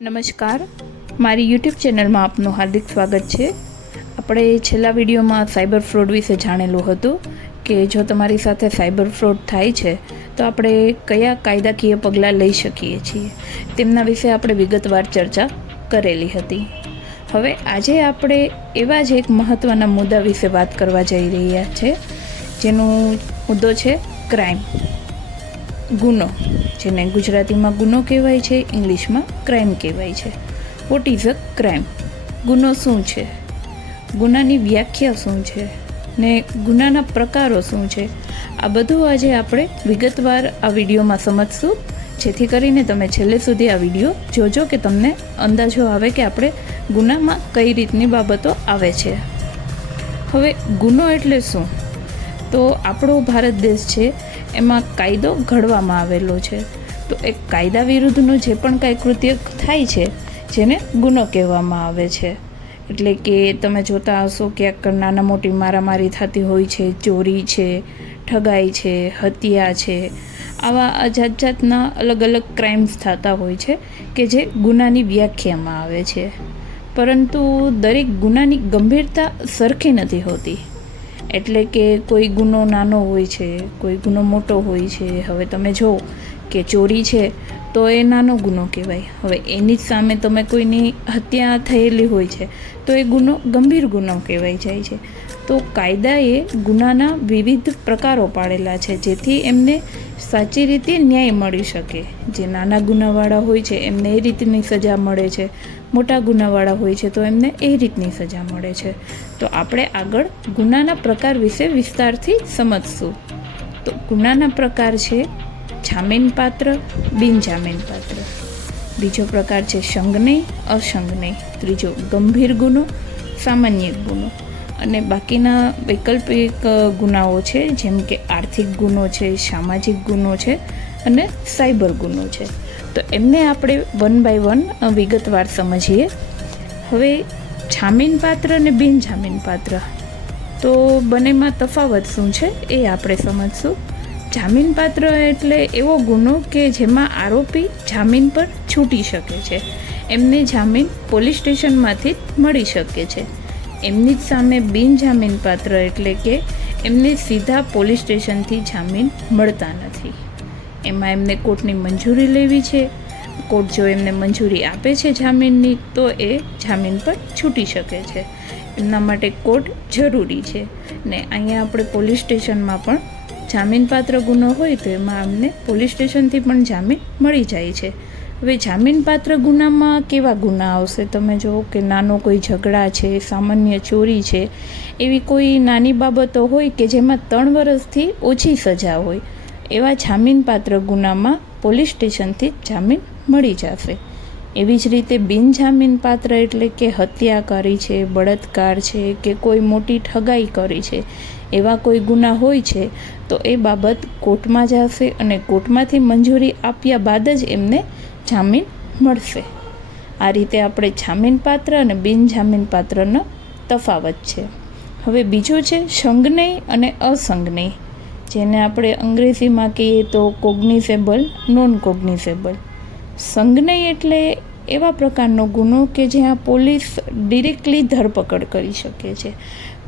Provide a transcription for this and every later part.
નમસ્કાર, મારી યુટ્યુબ ચેનલમાં આપનું હાર્દિક સ્વાગત છે. આપણે છેલ્લા વિડીયોમાં સાયબર ફ્રોડ વિશે જાણેલું હતું કે જો તમારી સાથે સાયબર ફ્રોડ થાય છે તો આપણે કયા કાયદાકીય પગલાં લઈ શકીએ છીએ, તેમના વિશે આપણે વિગતવાર ચર્ચા કરેલી હતી. હવે આજે આપણે એવા જ એક મહત્ત્વના મુદ્દા વિશે વાત કરવા જઈ રહ્યા છે, જેનો મુદ્દો છે ક્રાઇમ, ગુનો, જેને ગુજરાતીમાં ગુનો કહેવાય છે, ઇંગ્લિશમાં ક્રાઇમ કહેવાય છે. What is a crime? ગુનો શું છે, ગુનાની વ્યાખ્યા શું છે ને ગુનાના પ્રકારો શું છે, આ બધું આજે આપણે વિગતવાર આ વિડીયોમાં સમજશું, જેથી કરીને તમે છેલ્લે સુધી આ વિડીયો જોજો કે તમને અંદાજો આવે કે આપણે ગુનામાં કઈ રીતની બાબતો આવે છે. હવે ગુનો એટલે શું? તો આપણો ભારત દેશ છે એમાં કાયદો ઘડવામાં આવેલો છે, તો એ કાયદા વિરુદ્ધનું જે પણ કાંઈ કૃત્ય થાય છે જેને ગુનો કહેવામાં આવે છે. એટલે કે તમે જોતા હશો ક્યાંક નાના મોટી મારામારી થતી હોય છે, ચોરી છે, ઠગાઈ છે, હત્યા છે, આવા જાત જાતના અલગ અલગ ક્રાઇમ્સ થતા હોય છે કે જે ગુનાની વ્યાખ્યામાં આવે છે. પરંતુ દરેક ગુનાની ગંભીરતા સરખી નથી હોતી. એટલે કે કોઈ ગુનો નાનો હોય છે, કોઈ ગુનો મોટો હોય છે. હવે તમે જો કે ચોરી છે તો એ નાનો ગુનો કહેવાય. હવે એની જ સામે તમે કોઈની હત્યા થયેલી હોય છે તો એ ગુનો ગંભીર ગુનો કહેવાય જાય છે. તો કાયદાએ ગુનાના વિવિધ પ્રકારો પાડેલા છે જેથી એમને સાચી રીતે ન્યાય મળી શકે. જે નાના ગુનાવાળા હોય છે એમને એ રીતની સજા મળે છે, મોટા ગુનાવાળા હોય છે તો એમને એ રીતની સજા મળે છે. તો આપણે આગળ ગુનાના પ્રકાર વિશે વિસ્તારથી સમજશું. તો ગુનાના પ્રકાર છે જામીનપાત્ર, બિનજામીનપાત્ર. બીજો પ્રકાર છે સંજ્ઞેય, અસંજ્ઞેય. ત્રીજો ગંભીર ગુનો, સામાન્ય ગુનો. અને બાકીના વૈકલ્પિક ગુનાઓ છે, જેમ કે આર્થિક ગુનો છે, સામાજિક ગુનો છે અને સાયબર ગુનો છે. તો એમને આપણે વન બાય વન વિગતવાર સમજીએ. હવે જામીનપાત્ર અને બિનજામીનપાત્ર, તો બંનેમાં તફાવત શું છે એ આપણે સમજશું. જામીનપાત્ર એટલે એવો ગુનો કે જેમાં આરોપી જામીન પર છૂટી શકે છે, એમને જામીન પોલીસ સ્ટેશનમાંથી મળી શકે છે. એમની જ સામે બિનજામીનપાત્ર એટલે કે એમને સીધા પોલીસ સ્ટેશનથી જામીન મળતા નથી. એમાં એમને કોર્ટની મંજૂરી લેવી છે. કોર્ટ જો એમને મંજૂરી આપે છે જામીનની તો એ જામીન પર છૂટી શકે છે. એમના માટે કોર્ટ જરૂરી છે. ને અહીંયા આપણે પોલીસ સ્ટેશનમાં પણ જામીનપાત્ર ગુનો હોય તો એમાં અમને પોલીસ સ્ટેશનથી પણ જામીન મળી જાય છે. હવે જામીનપાત્ર ગુનામાં કેવા ગુના આવશે? તમે જુઓ કે નાનો કોઈ ઝઘડા છે, સામાન્ય ચોરી છે, એવી કોઈ નાની બાબતો હોય કે જેમાં 3 વર્ષથી ઓછી સજા હોય, એવા જામીનપાત્ર ગુનામાં પોલીસ સ્ટેશનથી જામીન મળી જશે. એવી જ રીતે બિનજામીનપાત્ર એટલે કે હત્યા કરી છે, બળાત્કાર છે કે કોઈ મોટી ઠગાઈ કરી છે, એવા કોઈ ગુના હોય છે તો એ બાબત કોર્ટમાં જશે અને કોર્ટમાંથી મંજૂરી આપ્યા બાદ જ એમને જામીન મળશે. આ રીતે આપણે જામીનપાત્ર અને બિનજામીનપાત્રનો તફાવત છે. હવે બીજું છે સંજ્ઞેય અને અસંજ્ઞેય, જેને આપણે અંગ્રેજીમાં કહીએ તો કોગ્નિઝેબલ, નોન કોગ્નિઝેબલ. સંજ્ઞેય એટલે એવા પ્રકારનો ગુનો કે જ્યાં પોલીસ ડિરેક્ટલી ધરપકડ કરી શકે છે.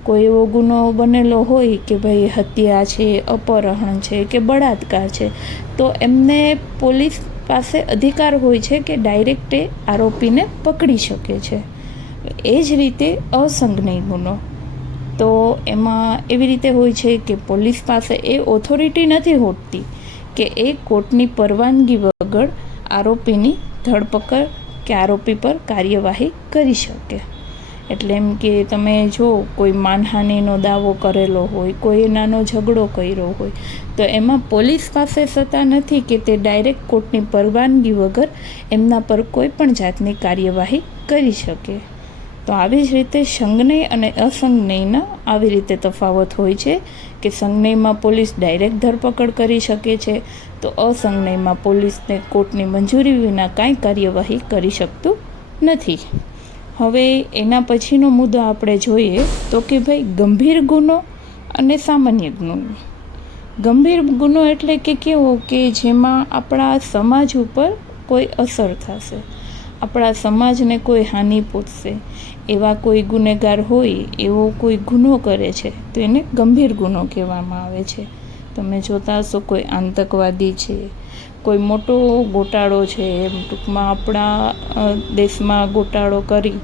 કોઈ એવો ગુનો બનેલો હોય કે ભાઈ હત્યા છે, અપહરણ છે કે બળાત્કાર છે, તો એમને પોલીસ પાસે અધિકાર હોય છે કે ડાયરેક્ટ એ આરોપીને પકડી શકે છે. એ જ રીતે અસંજ્ઞેય ગુનો, તો એમાં એવી રીતે હોય છે કે પોલીસ પાસે એ ઓથોરિટી નથી હોતી કે એ કોર્ટની પરવાનગી વગર આરોપીની ધરપકડ કે આરોપી પર કાર્યવાહી કરી શકે. એટલે એમ કે તમે જો કોઈ માનહાનિનો દાવો કરેલો હોય, કોઈ નાનો ઝઘડો કર્યો હોય, તો એમાં પોલીસ પાસે સત્તા નથી કે તે ડાયરેક્ટ કોર્ટની પરવાનગી વગર એમના પર કોઈ પણ જાતની કાર્યવાહી કરી શકે. તો આવી જ રીતે સંજ્ઞેય અને અસંજ્ઞેયના આવી રીતે તફાવત હોય છે કે સંજ્ઞેયમાં પોલીસ ડાયરેક્ટ ધરપકડ કરી શકે છે, તો અસંજ્ઞેયમાં પોલીસને કોર્ટની મંજૂરી વિના કાંઈ કાર્યવાહી કરી શકતું નથી. હવે એના પછીનો મુદ્દો આપણે જોઈએ તો કે ભાઈ ગંભીર ગુનો અને સામાન્ય ગુનો. ગંભીર ગુનો એટલે કે કેવો કે જેમાં આપણા સમાજ ઉપર કોઈ અસર થશે. આપણા સમાજને કોઈ હાનિ પહોંચશે એવા કોઈ ગુનેગાર હોય, એવો કોઈ ગુનો કરે છે તો એને ગંભીર ગુનો કહેવામાં આવે છે. તમે જોતા હશો કોઈ આતંકવાદી છે, કોઈ મોટો ગોટાળો છે, એમ ટૂંકમાં આપણા દેશમાં ગોટાળો કરી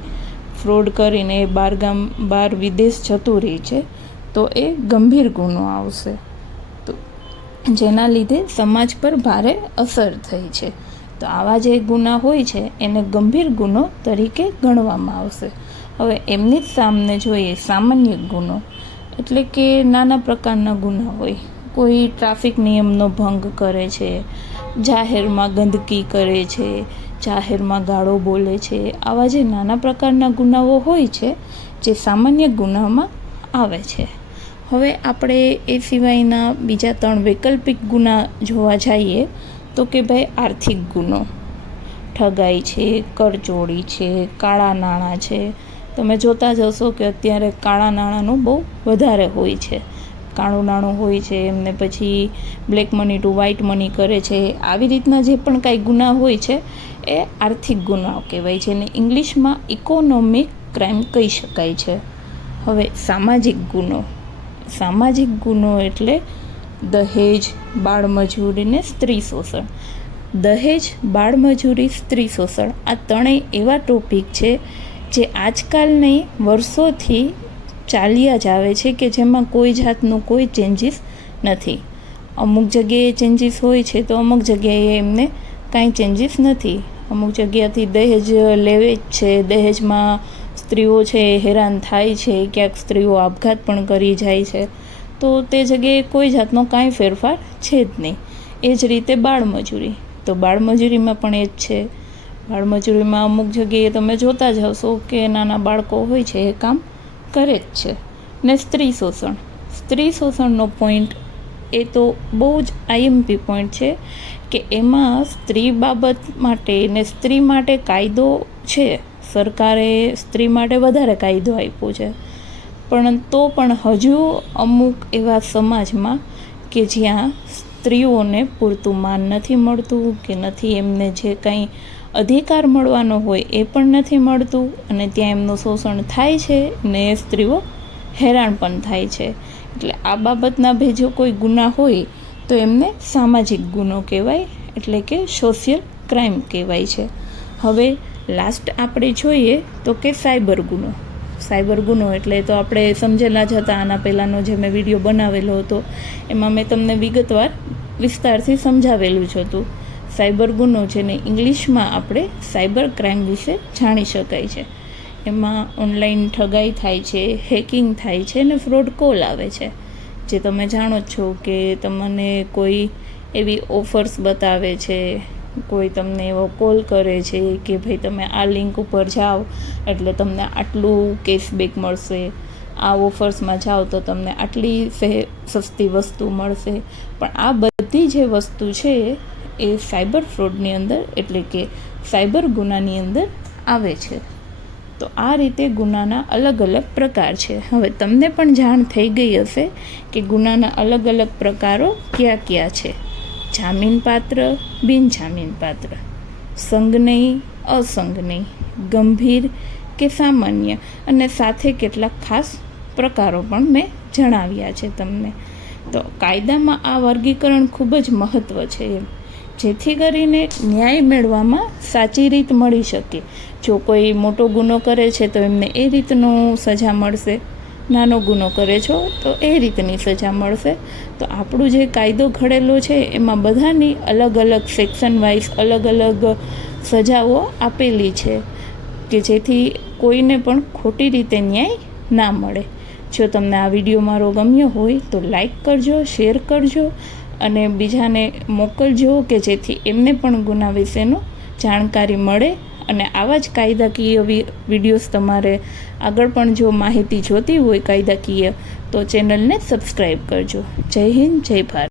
ફ્રોડ કરીને એ બહાર વિદેશ જતું રહે છે તો એ ગંભીર ગુનો આવશે, તો જેના લીધે સમાજ પર ભારે અસર થઈ છે. તો આવા જે ગુના હોય છે એને ગંભીર ગુનો તરીકે ગણવામાં આવશે. હવે એમની જ સામે જોઈએ સામાન્ય ગુનો, એટલે કે નાના પ્રકારના ગુના હોય. કોઈ ટ્રાફિક નિયમનો ભંગ કરે છે, જાહેરમાં ગંદકી કરે છે, જાહેરમાં ગાળો બોલે છે, આવા જે નાના પ્રકારના ગુનાઓ હોય છે જે સામાન્ય ગુનામાં આવે છે. હવે આપણે એ સિવાયના બીજા 3 વૈકલ્પિક ગુના જોવા જઈએ તો કે ભાઈ આર્થિક ગુનો, ઠગાઈ છે, કરચોરી છે, કાળા નાણાં છે. તમે જોતા જ હશો કે અત્યારે કાળા નાણાંનું બહુ વધારે હોય છે. કાળું નાણું હોય છે એમને પછી black money to white money કરે છે. આવી રીતના જે પણ કાંઈ ગુના હોય છે એ આર્થિક ગુનાઓ કહેવાય છે, અને ઇંગ્લિશમાં ઇકોનોમિક ક્રાઇમ કહી શકાય છે. હવે સામાજિક ગુનો એટલે દહેજ, બાળમજૂરી ને સ્ત્રી શોષણ. દહેજ, બાળમજૂરી, સ્ત્રી શોષણ આ ત્રણેય એવા ટોપિક છે જે આજકાલ નહીં વર્ષોથી ચાલ્યા જ આવે છે, કે જેમાં કોઈ જાતનું કોઈ ચેન્જીસ નથી. અમુક જગ્યાએ ચેન્જીસ હોય છે તો અમુક જગ્યાએ એમને કાંઈ ચેન્જીસ નથી. અમુક જગ્યાથી દહેજ લેવે જ છે, દહેજમાં સ્ત્રીઓ છે હેરાન થાય છે, ક્યાંક સ્ત્રીઓ આપઘાત પણ કરી જાય છે, તો તે જગ્યાએ કોઈ જાતનો કાંઈ ફેરફાર છે જ નહીં. એ જ રીતે બાળમજૂરી, તો બાળમજૂરીમાં પણ એ જ છે. બાળમજૂરીમાં અમુક જગ્યાએ તમે જોતા જ હશો કે નાના બાળકો હોય છે એ કામ કરે જ છે. ને સ્ત્રી શોષણનો પોઈન્ટ એ તો બહુ જ આઈએમપી પોઈન્ટ છે કે એમાં સ્ત્રી બાબત માટે ને સ્ત્રી માટે કાયદો છે, સરકારે સ્ત્રી માટે વધારે કાયદો આપ્યો છે, પણ તો પણ હજુ અમુક એવા સમાજમાં કે જ્યાં સ્ત્રીઓને પૂરતું માન નથી મળતું, કે નથી એમને જે કંઈ અધિકાર મળવાનો હોય એ પણ નથી મળતું, અને ત્યાં એમનું શોષણ થાય છે ને સ્ત્રીઓ હેરાન પણ થાય છે. એટલે આ બાબતના ભે જો કોઈ ગુના હોય તો એમને સામાજિક ગુનો કહેવાય, એટલે કે સોશિયલ ક્રાઇમ કહેવાય છે. હવે લાસ્ટ આપણે જોઈએ તો કે સાયબર ગુનો એટલે તો આપણે સમજેલા જ હતા. આના પહેલાંનો જે મેં વિડીયો બનાવેલો હતો એમાં મેં તમને વિગતવાર વિસ્તારથી સમજાવેલું જ હતું. સાયબર ગુનો જેને ઇંગ્લિશમાં આપણે સાયબર ક્રાઇમ વિશે જાણી શકાય છે. એમાં ઓનલાઈન ઠગાઈ થાય છે, હેકિંગ થાય છે ને ફ્રોડ કોલ આવે છે. જે તમે જાણો જ છો કે તમને કોઈ એવી ઓફર્સ બતાવે છે, કોઈ તમને એવો કોલ કરે છે કે ભાઈ તમે આ લિંક ઉપર જાઓ એટલે તમને આટલું કેશબેક મળશે, આ ઓફર્સમાં જાઓ તો તમને આટલી સસ્તી વસ્તુ મળશે. પણ આ બધી જે વસ્તુ છે એ સાયબર ફ્રોડની અંદર એટલે કે સાયબર ગુનાની અંદર આવે છે. તો આ રીતે ગુનાના અલગ અલગ પ્રકાર છે. હવે તમને પણ જાણ થઈ ગઈ હશે કે ગુનાના અલગ અલગ પ્રકારો કયા કયા છે. જામીનપાત્ર, બિનજામીનપાત્ર, સંજ્ઞેય, અસંજ્ઞેય, ગંભીર કે સામાન્ય, અને સાથે કેટલાક ખાસ પ્રકારો પણ મેં જણાવ્યા છે તમને. તો કાયદામાં આ વર્ગીકરણ ખૂબ જ મહત્ત્વ છે, જેથી કરીને ન્યાય મેળવવામાં સાચી રીત મળી શકે. જો કોઈ મોટો ગુનો કરે છે તો એમને એ રીતનું સજા મળશે, નાનો ગુનો કરે છો તો એ રીતની સજા મળશે. તો આપણું જે કાયદો ઘડેલો છે એમાં બધાની અલગ અલગ સેક્શન વાઇઝ અલગ અલગ સજાઓ આપેલી છે, કે જેથી કોઈને પણ ખોટી રીતે ન્યાય ના મળે. જો તમને આ વિડીયો મારો ગમ્યો હોય તો લાઈક કરજો, શેર કરજો અને બીજાને મોકલજો, કે જેથી એમને પણ ગુના વિશેનું જાણકારી મળે. અને આવા જ કાયદાકીય વિડીયોઝ તમારે આગળ પણ જો માહિતી જોતી હોય કાયદાકીય, તો ચેનલને સબસ્ક્રાઈબ કરજો. જય હિન્દ, જય ભારત.